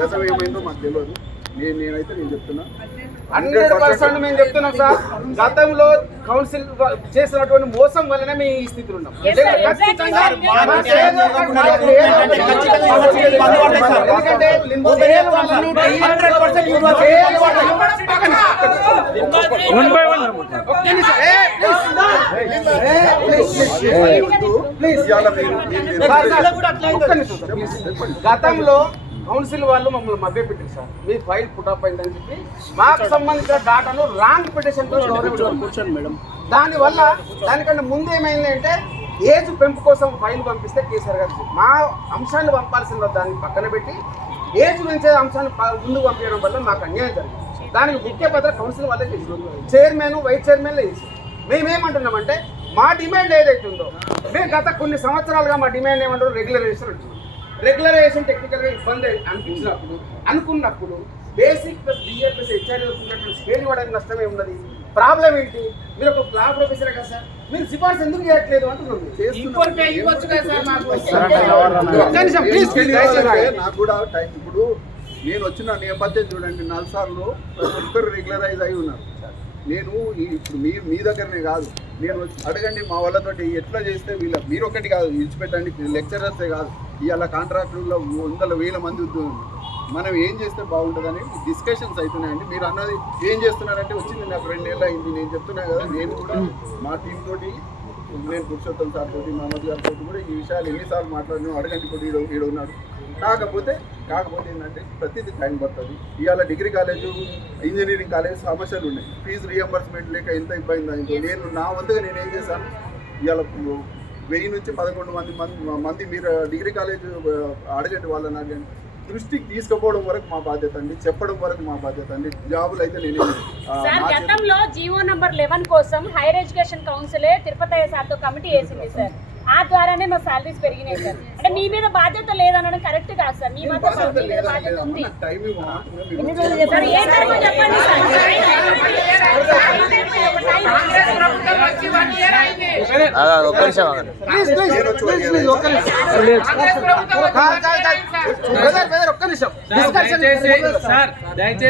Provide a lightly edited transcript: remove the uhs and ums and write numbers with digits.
గతం ఏమైందో మాకు తెలియదు. నేనైతే చెప్తున్నా 100% మేము చెప్తున్నాం సార్. గతంలో కౌన్సిల్ చేసినటువంటి మోసం వల్లనే మేము ఈ స్థితిలో ఉన్నాం. గతంలో కౌన్సిల్ వాళ్ళు మమ్మల్ని మభ్య పెట్టారు సార్. మీ ఫైల్ పుటప్ అయిందని చెప్పి మాకు సంబంధించిన డాటాను రాంగ్ పిటిషన్ మేడం. దానివల్ల దానికంటే ముందు ఏమైంది అంటే ఏజ్ పెంపు కోసం ఫైల్ పంపిస్తే కేసీఆర్ గారు మా అంశాన్ని పంపాల్సిన దాన్ని పక్కన పెట్టి ఏజ్ పెంచే అంశాన్ని ముందుకు పంపించడం వల్ల మాకు అన్యాయం జరిగింది. దానికి ముఖ్య పత్ర కౌన్సిల్ వాళ్ళే చేసారు, చైర్మన్ వైస్ చైర్మన్లే చేసారు. మేమేమంటున్నామంటే మా డిమాండ్ ఏదైతే ఉందో మేము గత కొన్ని సంవత్సరాలుగా మా డిమాండ్ ఏమంటారు రెగ్యులరైజేషన్ అంటున్నాం. రెగ్యులరైజేషన్ టెక్నికల్గా ఇబ్బంది అనిపించినప్పుడు అనుకున్నప్పుడు basic plus BA plus HR scale ఇవ్వడానికి నష్టమే ఉన్నది. ప్రాబ్లం ఏంటి? మీరు ఒక లా ప్రొఫెసర్ కదా సార్, మీరు సిఫార్సు ఎందుకు చేయట్లేదు అంటున్నాను. నాకు కూడా ఇప్పుడు నేను వచ్చిన నేపథ్యం చూడండి, 4 సార్లు ప్రతి ఒక్కరు రెగ్యులరైజ్ అయి ఉన్నారు. నేను ఇప్పుడు మీ దగ్గరనే కాదు, నేను అడగండి మా వాళ్ళతోటి ఎట్లా చేస్తే మీరు ఒకటి కాదు ఇచ్చిపెట్టండి, లెక్చరర్సే కాదు, ఇవాళ కాంట్రాక్టర్లో 100,000 మంది ఉద్యోగం. మనం ఏం చేస్తే బాగుంటుందని డిస్కషన్స్ అవుతున్నాయండి. మీరు అన్నది ఏం చేస్తున్నారంటే వచ్చింది నాకు 2 నెలలు అయింది. నేను చెప్తున్నా కదా, నేను కూడా మా టీం తోటి, నేను పురుషోత్తం సార్ తోటి, మహమ్మద్ గారితో కూడా ఈ విషయాలు ఎన్నిసార్లు మాట్లాడినా అడగండి. ఇప్పుడు ఈడ ఉన్నాడు. కాకపోతే ఏంటంటే ప్రతిదీ టైం పడుతుంది. ఇవాళ డిగ్రీ కాలేజు, ఇంజనీరింగ్ కాలేజ్ సమస్యలు ఉన్నాయి. ఫీజు రియంబర్స్మెంట్ లేక ఎంత ఇబ్బంది అయిందో నేను నా వంతుగా నేను ఏం చేశాను, ఇవాళ 1000 నుంచి 11 మంది మీరు డిగ్రీ కాలేజ్ అడగండి, వాళ్ళని అడగండి. దృష్టికి తీసుకుపోవడం వరకు మా బాధ్యత అండి, చెప్పడం వరకు మా బాధ్యత అండి. జాబులు అయితే నేను గతంలో జీవో నంబర్ 11 కోసం హైయర్ ఎడ్యుకేషన్ కౌన్సిలే తిరుపతి సార్తో కమిటీ వేసింది సార్. ఆ ద్వారానే మా సాలరీస్ పెరిగినాయి సార్. అంటే మీ మీద బాధ్యత లేదనడం కరెక్ట్ కాదు సార్. మీ మీద బాధ్యత ఉంది. చెప్పండి ఒక్క నిమిషం